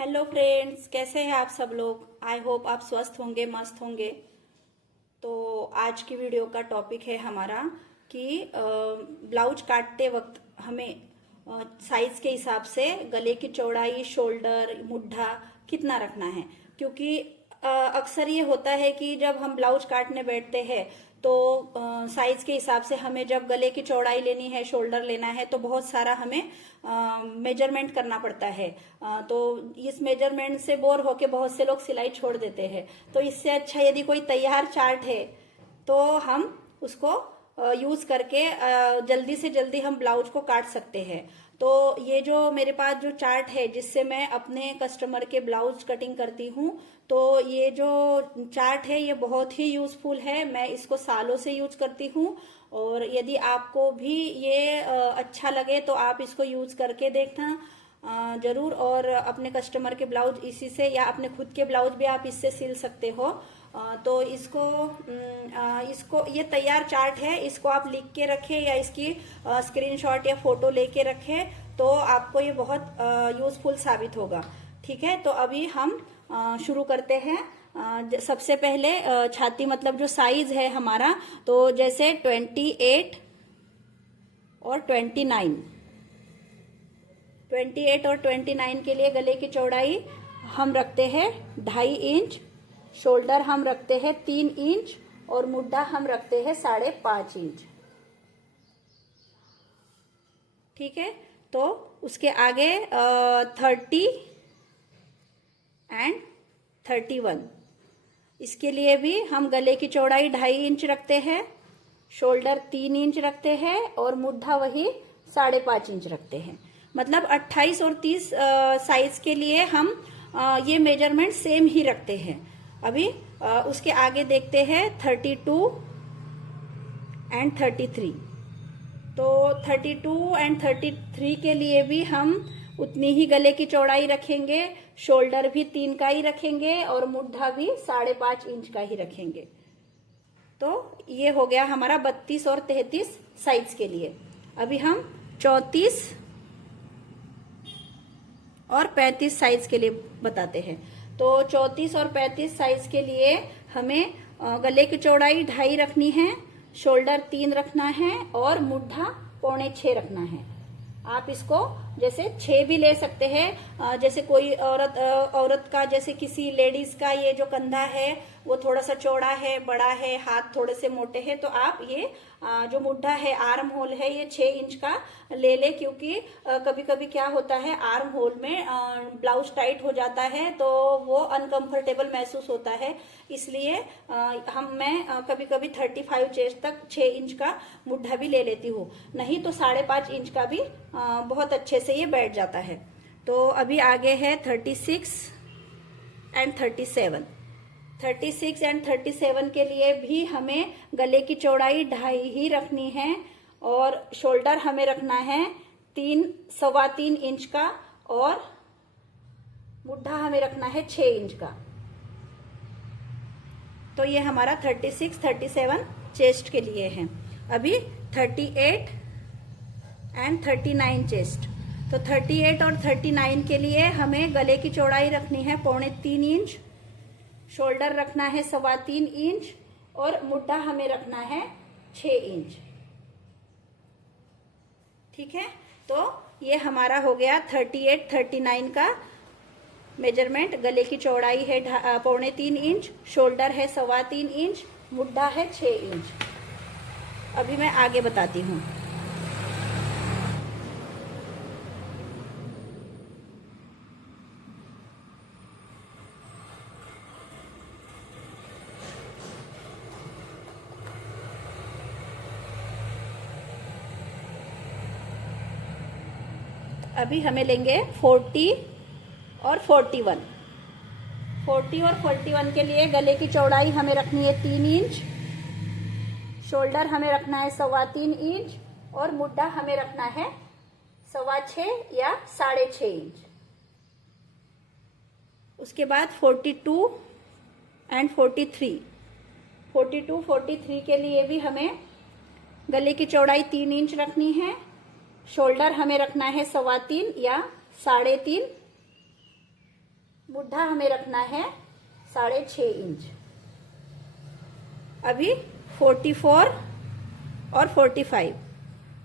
Hello friends, कैसे हैं आप सब लोग। आई होप आप स्वस्थ होंगे, मस्त होंगे। तो आज की वीडियो का टॉपिक है हमारा कि ब्लाउज काटते वक्त हमें साइज के हिसाब से गले की चौड़ाई, शोल्डर, मुड्ढा कितना रखना है। क्योंकि अक्सर ये होता है कि जब हम ब्लाउज काटने बैठते हैं तो साइज के हिसाब से हमें जब गले की चौड़ाई लेनी है, शोल्डर लेना है, तो बहुत सारा हमें मेजरमेंट करना पड़ता है। तो इस मेजरमेंट से बोर होके बहुत से लोग सिलाई छोड़ देते हैं। तो इससे अच्छा यदि कोई तैयार चार्ट है तो हम उसको यूज करके जल्दी से जल्दी हम ब्लाउज को काट सकते हैं। तो ये जो मेरे पास जो चार्ट है जिससे मैं अपने कस्टमर के ब्लाउज कटिंग करती हूँ, तो ये जो चार्ट है ये बहुत ही यूजफुल है। मैं इसको सालों से यूज करती हूँ और यदि आपको भी ये अच्छा लगे तो आप इसको यूज करके देखना जरूर। और अपने कस्टमर के ब्लाउज इसी से या अपने खुद के ब्लाउज भी आप इससे सिल सकते हो। तो इसको ये तैयार चार्ट है, इसको आप लिख के रखें या इसकी स्क्रीनशॉट या फोटो लेके रखें तो आपको ये बहुत यूजफुल साबित होगा। ठीक है, तो अभी हम शुरू करते हैं। सबसे पहले छाती मतलब जो साइज है हमारा, तो जैसे 28 और 28 और 29 के लिए गले की चौड़ाई हम रखते हैं 2.5 इंच, शोल्डर हम रखते हैं 3 इंच और मुड्ढा हम रखते हैं 5.5 इंच। ठीक है, तो उसके आगे 30 एंड 31, इसके लिए भी हम गले की चौड़ाई 2.5 इंच रखते हैं, शोल्डर 3 इंच रखते हैं और मुड्ढा वही 5.5 इंच रखते हैं। मतलब 28 और 30 साइज के लिए हम ये मेजरमेंट सेम ही रखते हैं। अभी उसके आगे देखते हैं 32 एंड 33। तो 32 एंड 33 के लिए भी हम उतनी ही गले की चौड़ाई रखेंगे, शोल्डर भी 3 का ही रखेंगे और मुड्ढा भी 5.5 इंच का ही रखेंगे। तो ये हो गया हमारा 32 और 33 साइज के लिए। अभी हम 34 और 35 साइज के लिए बताते हैं। तो 34 और 35 साइज के लिए हमें गले की चौड़ाई 2.5 रखनी है, शोल्डर 3 रखना है और मुड्ढा 5.25 रखना है। आप इसको जैसे 6 भी ले सकते हैं। जैसे कोई औरत का, जैसे किसी लेडीज का ये जो कंधा है वो थोड़ा सा चौड़ा है, बड़ा है, हाथ थोड़े से मोटे हैं, तो आप ये जो मुड्ढा है, आर्म होल है, ये 6 इंच का ले ले। क्योंकि कभी कभी क्या होता है, आर्म होल में ब्लाउज टाइट हो जाता है तो वो अनकंफर्टेबल महसूस होता है। इसलिए मैं कभी कभी 35 चेस्ट तक 6 इंच का मुड्ढा भी ले लेती हूँ, नहीं तो 5.5 इंच का भी बहुत अच्छे से ये बैठ जाता है। तो अभी आगे है 36 एंड 37। 36 एंड 37 के लिए भी हमें गले की चौड़ाई 2.5 ही रखनी है और शोल्डर हमें रखना है 3.25 इंच का और मुड्ढा हमें रखना है 6 इंच का। तो ये हमारा 36, 37 चेस्ट के लिए है। अभी 38 एंड 39 चेस्ट। तो 38 और 39 के लिए हमें गले की चौड़ाई रखनी है 3.25 इंच, शोल्डर रखना है 3.25 इंच और मुड्ढा हमें रखना है 6 इंच। ठीक है, तो ये हमारा हो गया 38, 39 का मेजरमेंट। गले की चौड़ाई है 3.25 इंच, शोल्डर है 3.25 इंच, मुड्ढा है 6 इंच। अभी मैं आगे बताती हूँ। अभी हमें लेंगे 40 और 41। 40 और 41 के लिए गले की चौड़ाई हमें रखनी है 3 इंच, शोल्डर हमें रखना है 3.25 इंच और मुड्ढा हमें रखना है 6.25 या 6.5 इंच। उसके बाद 42 एंड 43। 42, 43 के लिए भी हमें गले की चौड़ाई 3 इंच रखनी है, शोल्डर हमें रखना है 3.25 या 3.5 मुड्ढा हमें रखना है 6.5 इंच। अभी 44 और 45,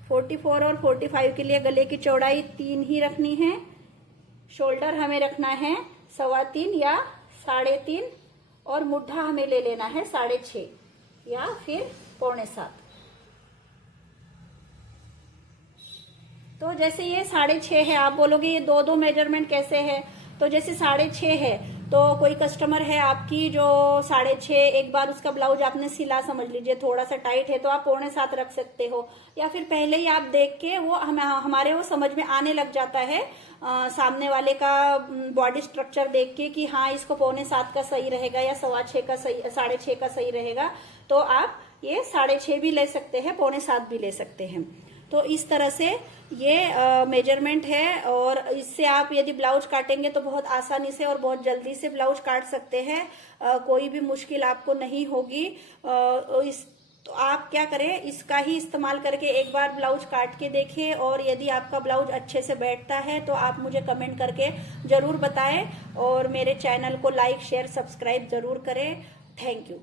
44 और 45 के लिए गले की चौड़ाई 3 ही रखनी है। शोल्डर हमें रखना है 3.25 या 3.5 और मुड्ढा हमें ले लेना है 6.5 या फिर 6.25। तो जैसे ये 6.5 है, आप बोलोगे ये दो मेजरमेंट कैसे है? तो जैसे 6.5 है तो कोई कस्टमर है आपकी जो 6.5, एक बार उसका ब्लाउज आपने सिला, समझ लीजिए थोड़ा सा टाइट है, तो आप 6.25 रख सकते हो, या फिर पहले ही आप देख के वो हमारे वो समझ में आने लग जाता है सामने वाले का बॉडी स्ट्रक्चर देख के कि हाँ इसको 6.25 का सही रहेगा या 6.25 का सही, 6.5 का सही रहेगा। तो आप ये 6.5 भी ले सकते हैं, 6.25 भी ले सकते हैं। तो इस तरह से ये मेजरमेंट है, और इससे आप यदि ब्लाउज काटेंगे तो बहुत आसानी से और बहुत जल्दी से ब्लाउज काट सकते हैं। कोई भी मुश्किल आपको नहीं होगी। तो आप क्या करें, इसका ही इस्तेमाल करके एक बार ब्लाउज काट के देखें, और यदि आपका ब्लाउज अच्छे से बैठता है तो आप मुझे कमेंट करके जरूर बताएं, और मेरे चैनल को लाइक शेयर सब्सक्राइब जरूर करें। Thank you.